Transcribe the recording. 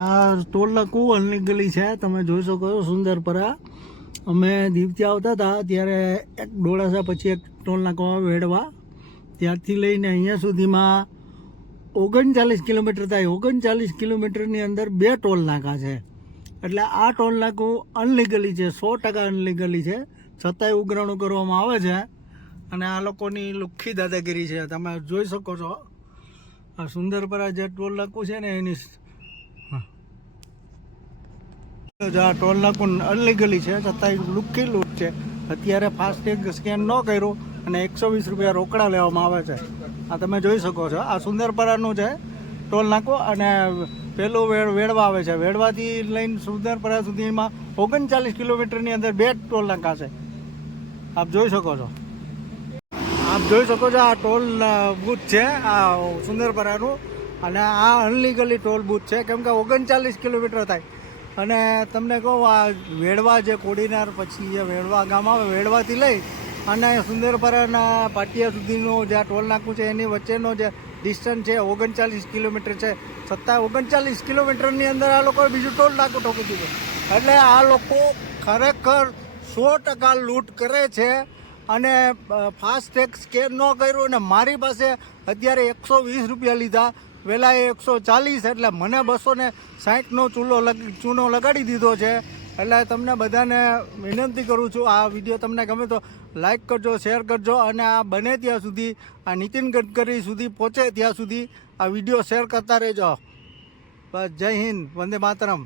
આ ટોલના અલની ગલી છે, તમે જોઈ શકો છો સુંદરપરા અમે દીવથી આવતા હતા, ત્યારે એક ડોળાસા પછી એક ટોલનાકો વેડવા. ત્યારથી લઈને અહીંયા સુધીમાં ઓગણચાલીસ કિલોમીટર થાય. ઓગણચાલીસ કિલોમીટરની અંદર બે ટોલ નાકા છે. એટલે આ ટોલ નાકું અનલીગલી છે, સો ટકા અનલીગલી છે. છતાંય ઉઘરાણું કરવામાં આવે છે. અને આ લોકોની લુખ્ખી દાદાગીરી છે. તમે જોઈ શકો છો. આ સુંદરપરા જે ટોલ નાકું છે ને, એની જો આ ટોલ નાકું અનલીગલી છે છતાંય લુખી લૂંટ છે. અત્યારે ફાસ્ટેગ સ્કેન ન કર્યું અને એકસો વીસ રૂપિયા રોકડા લેવામાં આવે છે. આ તમે જોઈ શકો છો. આ સુંદરપરાનું છે ટોલ નાકું અને પેલું વેડ, વેડવા આવે છે. વેડવાથી લઈને સુંદરપરા સુધીમાં ઓગણચાલીસ કિલોમીટરની અંદર બે ટોલ નાકા છે. આપ જોઈ શકો છો. આપ જોઈ શકો છો આ ટોલ બૂથ છે, આ સુંદરપરાનું. અને આ અનલીગલી ટોલ બૂથ છે. કેમ કે ઓગણચાલીસ કિલોમીટર થાય. અને તમને કહું, આ વેડવા જે કોડીનાર પછી જે વેડવા ગામ આવે, વેડવાથી લઈ અને સુંદરપરાના પાટિયા સુધીનું જે આ ટોલ નાકું છે, એની વચ્ચેનો જે ડિસ્ટન્સ છે, ઓગણચાલીસ કિલોમીટર છે. છતાં ઓગણચાલીસ કિલોમીટરની અંદર આ લોકોએ બીજું ટોલ નાકું ઠોકી દીધું. એટલે આ લોકો ખરેખર સો ટકા લૂંટ કરે છે અને ફાસ્ટેગ સ્કેન ન કર્યું અને મારી પાસે અત્યારે એકસો વીસ રૂપિયા લીધા. વહેલા એકસો ચાલીસ એટલે મને બસો ને સાઠનો ચૂલો ચૂનો લગાડી દીધો છે. એટલે તમને બધાને વિનંતી કરું છું, આ વીડિયો તમને ગમે તો લાઈક કરજો, શેર કરજો અને આ બને ત્યાં સુધી, આ નીતિન ગડકરી સુધી પહોંચે ત્યાં સુધી આ વીડિયો શેર કરતા રહેજો. બસ જય હિન્દ, વંદે માતરમ.